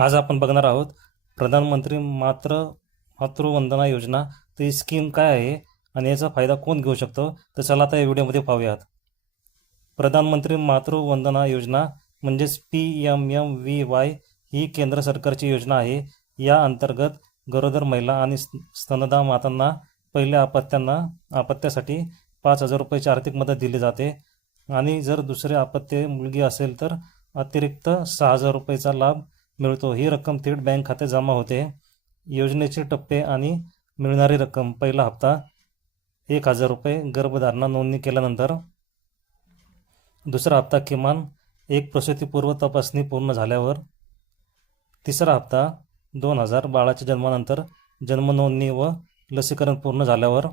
आज आपण बघणार आहोत प्रधानमंत्री मातृवंदना योजना. तर ही स्कीम काय आहे आणि याचा फायदा कोण घेऊ शकतो, तर चला आता या व्हिडिओमध्ये पाहूयात. प्रधानमंत्री मातृवंदना योजना म्हणजेच PMMVY ही केंद्र सरकारची योजना आहे. या अंतर्गत गरोदर महिला आणि स्तनदा मातांना पहिल्या अपत्यासाठी 5,000 रुपयाची आर्थिक मदत दिली जाते आणि जर दुसरे अपत्य मुलगी असेल तर अतिरिक्त 6,000 रुपयाचा लाभ मिळतो. ही रक्कम थेट बँक खात्यात जमा होते. योजनेचे टप्पे आणि मिळणारी रक्कम: पहिला हप्ता 1,000 रुपये गर्भधारणा नोंदणी केल्यानंतर. दुसरा हप्ता किमान एक प्रसूतीपूर्व तपासणी पूर्ण झाल्यावर. तिसरा हप्ता 2,000 बाळाच्या जन्मानंतर जन्म नोंदणी व लसीकरण पूर्ण झाल्यावर.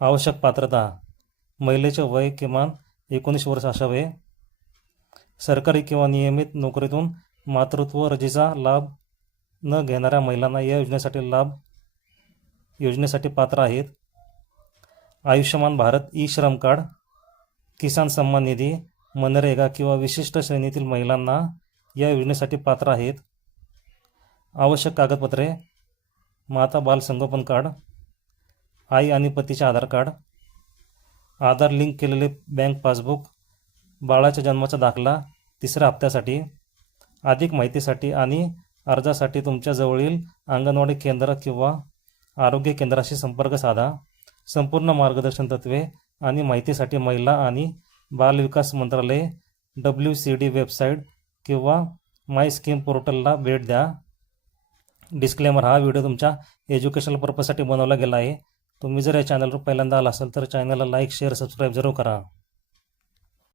आवश्यक पात्रता: महिलेचे वय किमान 19 वर्ष असावे. सरकारी किंवा नियमित नोकरीतून मातृत्व रजेचा लाभ न घेणाऱ्या महिलांना या योजनेसाठी पात्र आहेत. आयुष्यमान भारत ई-श्रम कार्ड, किसान सन्मान निधी, मनरेगा किंवा विशिष्ट श्रेणीतील महिलांना या योजनेसाठी पात्र आहेत. आवश्यक कागदपत्रे: माता बाल संगोपन कार्ड, आई आणि पतीचे आधार कार्ड, आधार लिंक केलेले बँक पासबुक, बाळाच्या जन्माचा दाखला तिसऱ्या हप्त्यासाठी. अधिक माहितीसाठी आणि अर्जासाठी तुमच्या जवळील अंगणवाडी केंद्र किंवा आरोग्य केंद्राशी संपर्क साधा. संपूर्ण मार्गदर्शन तत्त्वे आणि माहितीसाठी महिला आणि बालविकास मंत्रालय WCD वेबसाईट किंवा माय स्कीम पोर्टलला भेट द्या. डिस्क्लेमर: हा व्हिडिओ तुमच्या एज्युकेशनल पर्पजसाठी बनवला गेला आहे. तुम्ही जर या चॅनलवर पहिल्यांदा आला असाल तर चॅनलला लाईक, शेअर, सबस्क्राईब जरूर करा.